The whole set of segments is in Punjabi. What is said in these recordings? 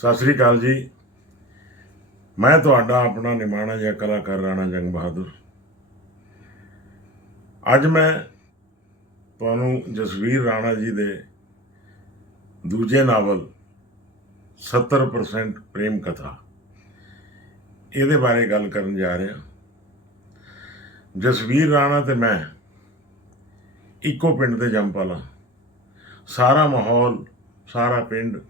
ਸਤਿ ਸ੍ਰੀ ਅਕਾਲ ਜੀ। ਮੈਂ ਤੁਹਾਡਾ ਆਪਣਾ ਨਿਮਾਣਾ ਜਿਹਾ ਕਲਾਕਾਰ ਰਾਣਾ ਜੰਗ ਬਹਾਦਰ। ਅੱਜ ਮੈਂ ਤੁਹਾਨੂੰ ਜਸਵੀਰ ਰਾਣਾ ਜੀ ਦੇ ਦੂਜੇ ਨਾਵਲ 70% ਪ੍ਰੇਮ ਕਥਾ, ਇਹਦੇ ਬਾਰੇ ਗੱਲ ਕਰਨ ਜਾ ਰਿਹਾ। ਜਸਵੀਰ ਰਾਣਾ ਤੇ ਮੈਂ ਇੱਕੋ ਪਿੰਡ ਦੇ ਜੰਮਪਲਾ। ਸਾਰਾ ਮਾਹੌਲ, ਸਾਰਾ ਪਿੰਡ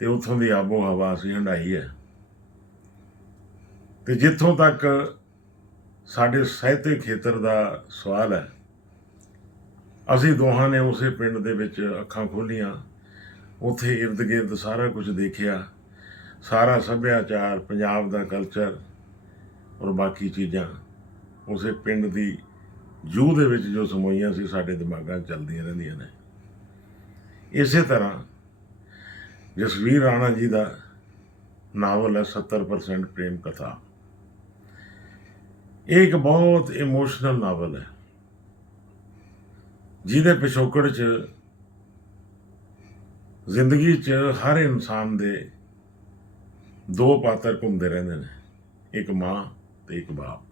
ਤੇ ਉੱਥੋਂ ਦੀ ਆਬੋ ਹਵਾ ਅਸੀਂ ਹੰਡਾਈ ਹੈ। ਤੇ ਜਿੱਥੋਂ ਤੱਕ ਸਾਡੇ ਸਾਹਿਤਕ ਖੇਤਰ ਦਾ ਸਵਾਲ ਹੈ, ਅਸੀਂ ਦੋਹਾਂ ਨੇ ਉਸੇ ਪਿੰਡ ਦੇ ਵਿੱਚ ਅੱਖਾਂ ਖੋਲੀਆਂ, ਉੱਥੇ ਇਰਦ ਗਿਰਦ ਸਾਰਾ ਕੁਝ ਦੇਖਿਆ, ਸਾਰਾ ਸੱਭਿਆਚਾਰ, ਪੰਜਾਬ ਦਾ ਕਲਚਰ ਔਰ ਬਾਕੀ ਚੀਜ਼ਾਂ, ਉਸੇ ਪਿੰਡ ਦੀ ਜੂ ਦੇ ਵਿੱਚ ਜੋ ਸਮੋਈਆਂ ਸੀ ਸਾਡੇ ਦਿਮਾਗਾਂ 'ਚ ਚੱਲਦੀਆਂ ਰਹਿੰਦੀਆਂ ਨੇ। ਇਸੇ ਤਰ੍ਹਾਂ ਜਸਵੀਰ ਰਾਣਾ ਜੀ ਦਾ ਨਾਵਲ ਹੈ 70% ਪ੍ਰੇਮ ਕਥਾ। ਇਹ ਇੱਕ ਬਹੁਤ ਇਮੋਸ਼ਨਲ ਨਾਵਲ ਹੈ। ਜਿਹਦੇ ਪਿਛੋਕੜ 'ਚ, ਜ਼ਿੰਦਗੀ 'ਚ ਹਰ ਇਨਸਾਨ ਦੇ ਦੋ ਪਾਤਰ ਘੁੰਮਦੇ ਰਹਿੰਦੇ ਨੇ, ਇੱਕ ਮਾਂ ਤੇ ਇੱਕ ਬਾਪ।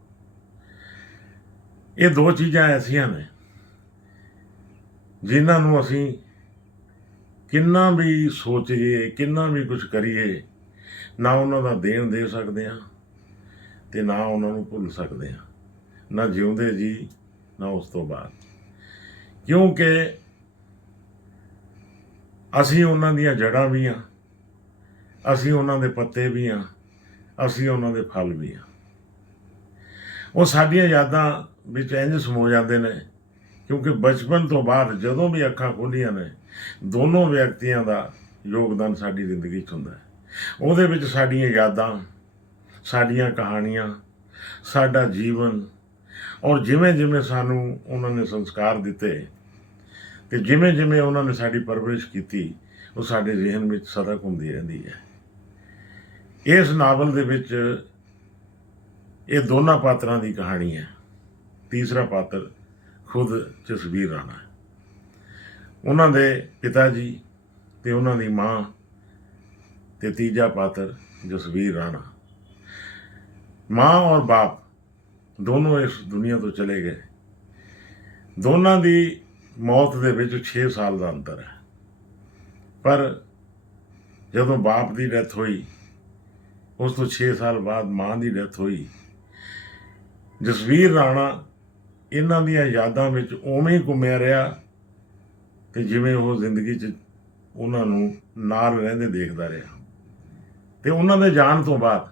ਇਹ ਦੋ ਚੀਜ਼ਾਂ ਐਸੀਆਂ ਨੇ, ਜਿਨ੍ਹਾਂ ਨੂੰ ਅਸੀਂ ਕਿੰਨਾ ਵੀ ਸੋਚੀਏ, ਕਿੰਨਾ ਵੀ ਕੁਝ ਕਰੀਏ, ਨਾ ਉਹਨਾਂ ਦਾ ਦੇਣ ਦੇ ਸਕਦੇ ਆ ਤੇ ਨਾ ਉਹਨਾਂ ਨੂੰ ਭੁੱਲ ਸਕਦੇ ਆ ਨਾ ਜਿਉਂਦੇ ਜੀ, ਨਾ ਉਸ ਤੋਂ ਬਾਅਦ। ਕਿਉਂਕਿ ਅਸੀਂ ਉਹਨਾਂ ਦੀਆਂ ਜੜਾਂ ਵੀ ਆ ਅਸੀਂ ਉਹਨਾਂ ਦੇ ਪੱਤੇ ਵੀ ਆ ਅਸੀਂ ਉਹਨਾਂ ਦੇ ਫਲ ਵੀ ਆ ਉਹ ਸਾਡੀਆਂ ਯਾਦਾਂ ਵਿੱਚ ਇੰਝ ਸਮੋ ਜਾਂਦੇ ਨੇ ਕਿਉਂਕਿ ਬਚਪਨ ਤੋਂ ਬਾਅਦ ਜਦੋਂ ਵੀ ਅੱਖਾਂ ਖੋਲੀਆਂ ਨੇ, ਦੋਨੋਂ ਵਿਅਕਤੀਆਂ ਦਾ ਯੋਗਦਾਨ ਸਾਡੀ ਜ਼ਿੰਦਗੀ 'ਚ ਹੁੰਦਾ ਹੈ। ਉਹਦੇ ਵਿੱਚ ਸਾਡੀਆਂ ਯਾਦਾਂ, ਸਾਡੀਆਂ ਕਹਾਣੀਆਂ, ਸਾਡਾ ਜੀਵਨ ਔਰ ਜਿਵੇਂ ਜਿਵੇਂ ਸਾਨੂੰ ਉਹਨਾਂ ਨੇ ਸੰਸਕਾਰ ਦਿੱਤੇ ਤੇ ਜਿਵੇਂ ਜਿਵੇਂ ਉਹਨਾਂ ਨੇ ਸਾਡੀ ਪਰਵਰਿਸ਼ ਕੀਤੀ, ਉਹ ਸਾਡੇ ਜ਼ਿਹਨ ਵਿੱਚ ਸਦਾ ਘੁੰਮਦੀ ਰਹਿੰਦੀ ਹੈ। ਇਸ ਨਾਵਲ ਦੇ ਵਿੱਚ ਇਹ ਦੋਨਾਂ ਪਾਤਰਾਂ ਦੀ ਕਹਾਣੀ ਹੈ। ਤੀਸਰਾ ਪਾਤਰ ਖੁਦ ਜਸਵੀਰ ਰਾਣਾ ਉਹਨਾਂ ਦੇ ਪਿਤਾ ਜੀ ਤੇ ਉਹਨਾਂ ਦੀ ਮਾਂ ਤੇ ਤੀਜਾ ਪਾਤਰ ਜਸਵੀਰ ਰਾਣਾ। ਮਾਂ ਔਰ ਬਾਪ ਦੋਨੋਂ ਇਸ ਦੁਨੀਆ ਤੋਂ ਚਲੇ ਗਏ। ਦੋਨਾਂ ਦੀ ਮੌਤ ਦੇ ਵਿੱਚ 6 ਸਾਲ ਦਾ ਅੰਤਰ ਹੈ। ਪਰ ਜਦੋਂ ਬਾਪ ਦੀ ਡੈਥ ਹੋਈ, ਉਸ ਤੋਂ 6 ਸਾਲ ਬਾਅਦ ਮਾਂ ਦੀ ਡੈਥ ਹੋਈ, ਜਸਵੀਰ ਰਾਣਾ ਇਹਨਾਂ ਦੀਆਂ ਯਾਦਾਂ ਵਿੱਚ ਉਵੇਂ ਘੁੰਮਿਆ ਰਿਹਾ ਤੇ ਜਿਵੇਂ ਉਹ ਜ਼ਿੰਦਗੀ 'ਚ ਉਹਨਾਂ ਨੂੰ ਨਾਲ ਰਹਿੰਦੇ ਦੇਖਦਾ ਰਿਹਾ। ਤੇ ਉਹਨਾਂ ਦੇ ਜਾਣ ਤੋਂ ਬਾਅਦ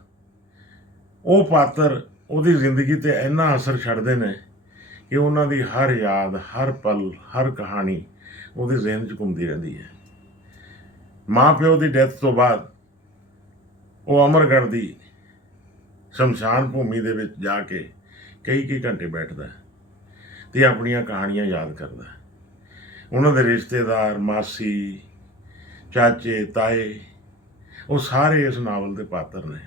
ਉਹ ਪਾਤਰ ਉਹਦੀ ਜ਼ਿੰਦਗੀ ਤੇ ਇੰਨਾ ਅਸਰ ਛੱਡਦੇ ਨੇ ਕਿ ਉਹਨਾਂ ਦੀ ਹਰ ਯਾਦ, ਹਰ ਪਲ, ਹਰ ਕਹਾਣੀ ਉਹਦੇ ਜ਼ਿਹਨ 'ਚ ਘੁੰਮਦੀ ਰਹਿੰਦੀ ਹੈ। ਮਾਂ ਪਿਓ ਦੀ ਡੈਥ ਤੋਂ ਬਾਅਦ ਉਹ ਅਮਰਗੜ੍ਹ ਦੀ ਸ਼ਮਸ਼ਾਨ ਭੂਮੀ ਦੇ ਵਿੱਚ ਜਾ ਕੇ ਕਈ ਕਈ ਘੰਟੇ ਬੈਠਦਾ ਹੈ। ਤੇ ਆਪਣੀਆਂ ਕਹਾਣੀਆਂ ਯਾਦ ਕਰਦਾ ਉਹਨਾਂ ਦੇ ਰਿਸ਼ਤੇਦਾਰ, ਮਾਸੀ, ਚਾਚੇ, ਤਾਏ, ਉਹ ਸਾਰੇ ਇਸ ਨਾਵਲ ਦੇ ਪਾਤਰ ਨੇ।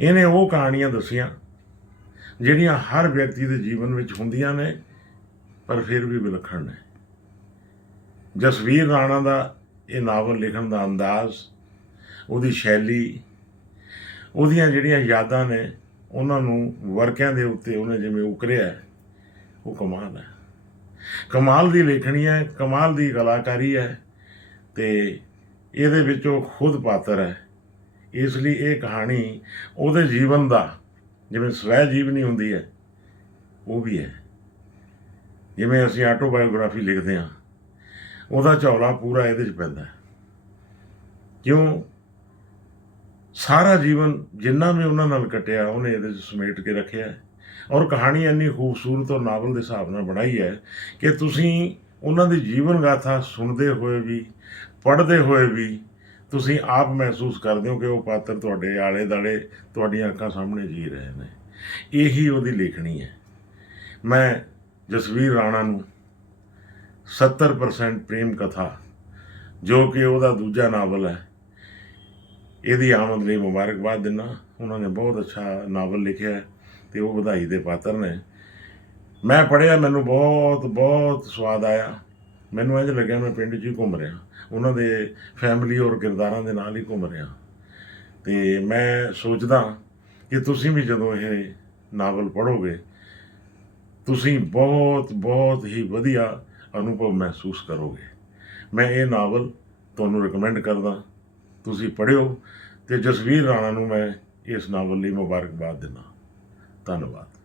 ਇਹਨੇ ਉਹ ਕਹਾਣੀਆਂ ਦੱਸੀਆਂ, ਜਿਹੜੀਆਂ ਹਰ ਵਿਅਕਤੀ ਦੇ ਜੀਵਨ ਵਿੱਚ ਹੁੰਦੀਆਂ ਨੇ, ਪਰ ਫਿਰ ਵੀ ਵਿਲੱਖਣ ਨੇ। ਜਸਵੀਰ ਰਾਣਾ ਦਾ ਇਹ ਨਾਵਲ ਲਿਖਣ ਦਾ ਅੰਦਾਜ਼, ਉਹਦੀ ਸ਼ੈਲੀ, ਉਹਦੀਆਂ ਜਿਹੜੀਆਂ ਯਾਦਾਂ ਨੇ, ਉਹਨਾਂ ਨੂੰ ਵਰਕਿਆਂ ਦੇ ਉੱਤੇ ਉਹਨੇ ਜਿਵੇਂ ਉਕਰਿਆ ਉਹ ਕਮਾਲ ਹੈ। ਕਮਾਲ ਦੀ ਲੇਖਣੀ ਹੈ, ਕਮਾਲ ਦੀ ਕਲਾਕਾਰੀ ਹੈ ਤੇ ਇਹਦੇ ਵਿੱਚ ਉਹ ਖੁਦ ਪਾਤਰ ਹੈ। ਇਸ ਲਈ ਇਹ ਕਹਾਣੀ ਉਹਦੇ ਜੀਵਨ ਦਾ, ਜਿਵੇਂ ਸਵੈ ਜੀਵਨੀ ਹੁੰਦੀ ਹੈ, ਉਹ ਵੀ ਹੈ। ਜਿਵੇਂ ਅਸੀਂ ਆਟੋਬਾਇਓਗ੍ਰਾਫੀ ਲਿਖਦੇ ਹਾਂ, ਉਹਦਾ ਝੌਲਾ ਪੂਰਾ ਇਹਦੇ 'ਚ ਪੈਂਦਾ ਕਿਉਂ? ਸਾਰਾ ਜੀਵਨ ਜਿੰਨਾ ਵੀ ਉਹਨਾਂ ਨਾਲ ਕਟਿਆ, ਉਹਨੇ ਇਹਦੇ 'ਚ ਸਮੇਟ ਕੇ ਰੱਖਿਆ ਹੈ। ਔਰ ਕਹਾਣੀ ਇੰਨੀ ਖੂਬਸੂਰਤ ਔਰ ਨਾਵਲ ਦੇ ਹਿਸਾਬ ਨਾਲ ਬਣਾਈ ਹੈ ਕਿ ਤੁਸੀਂ ਉਹਨਾਂ ਦੀ ਜੀਵਨ ਗਾਥਾ ਸੁਣਦੇ ਹੋਏ ਵੀ, ਪੜ੍ਹਦੇ ਹੋਏ ਵੀ ਤੁਸੀਂ ਆਪ ਮਹਿਸੂਸ ਕਰਦੇ ਹੋ ਕਿ ਉਹ ਪਾਤਰ ਤੁਹਾਡੇ ਆਲੇ ਦਾਲੇ ਤੁਹਾਡੀਆਂ ਅੱਖਾਂ ਸਾਹਮਣੇ ਜੀ ਰਹੇ ਨੇ। ਇਹੀ ਉਹਦੀ ਲੇਖਣੀ ਹੈ। ਮੈਂ ਜਸਵੀਰ ਰਾਣਾ ਨੂੰ 70% ਪ੍ਰੇਮ ਕਥਾ, ਜੋ ਕਿ ਉਹਦਾ ਦੂਜਾ ਨਾਵਲ ਹੈ, ਇਹਦੀ ਆਮਦ ਲਈ ਮੁਬਾਰਕਬਾਦ ਦਿੰਦਾ। ਉਹਨਾਂ ਨੇ ਬਹੁਤ ਅੱਛਾ ਨਾਵਲ ਲਿਖਿਆ ਹੈ। ਤੇ ਉਹ ਵਧਾਈ ਦੇ ਪਾਤਰ ਨੇ। ਮੈਂ ਪੜ੍ਹਿਆ, ਮੈਨੂੰ ਬਹੁਤ ਬਹੁਤ ਸਵਾਦ ਆਇਆ। ਮੈਨੂੰ ਇੰਝ ਲੱਗਿਆ ਮੈਂ ਪਿੰਡ 'ਚ ਹੀ ਘੁੰਮ ਰਿਹਾ। ਉਹਨਾਂ ਦੇ ਫੈਮਿਲੀ ਔਰ ਕਿਰਦਾਰਾਂ ਦੇ ਨਾਲ ਹੀ ਘੁੰਮ ਰਿਹਾ। ਤੇ ਮੈਂ ਸੋਚਦਾ ਕਿ ਤੁਸੀਂ ਵੀ ਜਦੋਂ ਇਹ ਨਾਵਲ ਪੜ੍ਹੋਗੇ, ਤੁਸੀਂ ਬਹੁਤ ਬਹੁਤ ਹੀ ਵਧੀਆ ਅਨੁਭਵ ਮਹਿਸੂਸ ਕਰੋਗੇ। ਮੈਂ ਇਹ ਨਾਵਲ ਤੁਹਾਨੂੰ ਰეკਮੈਂਡ ਕਰਦਾ। ਤੁਸੀਂ ਪੜ੍ਹਿਓ ਤੇ ਜਸਵੀਰ ਰਾਣਾ ਨੂੰ ਮੈਂ ਇਸ ਨਾਵਲ ਲਈ ਮੁਬਾਰਕਬਾਦ ਦਿੰਦਾ। ったのは。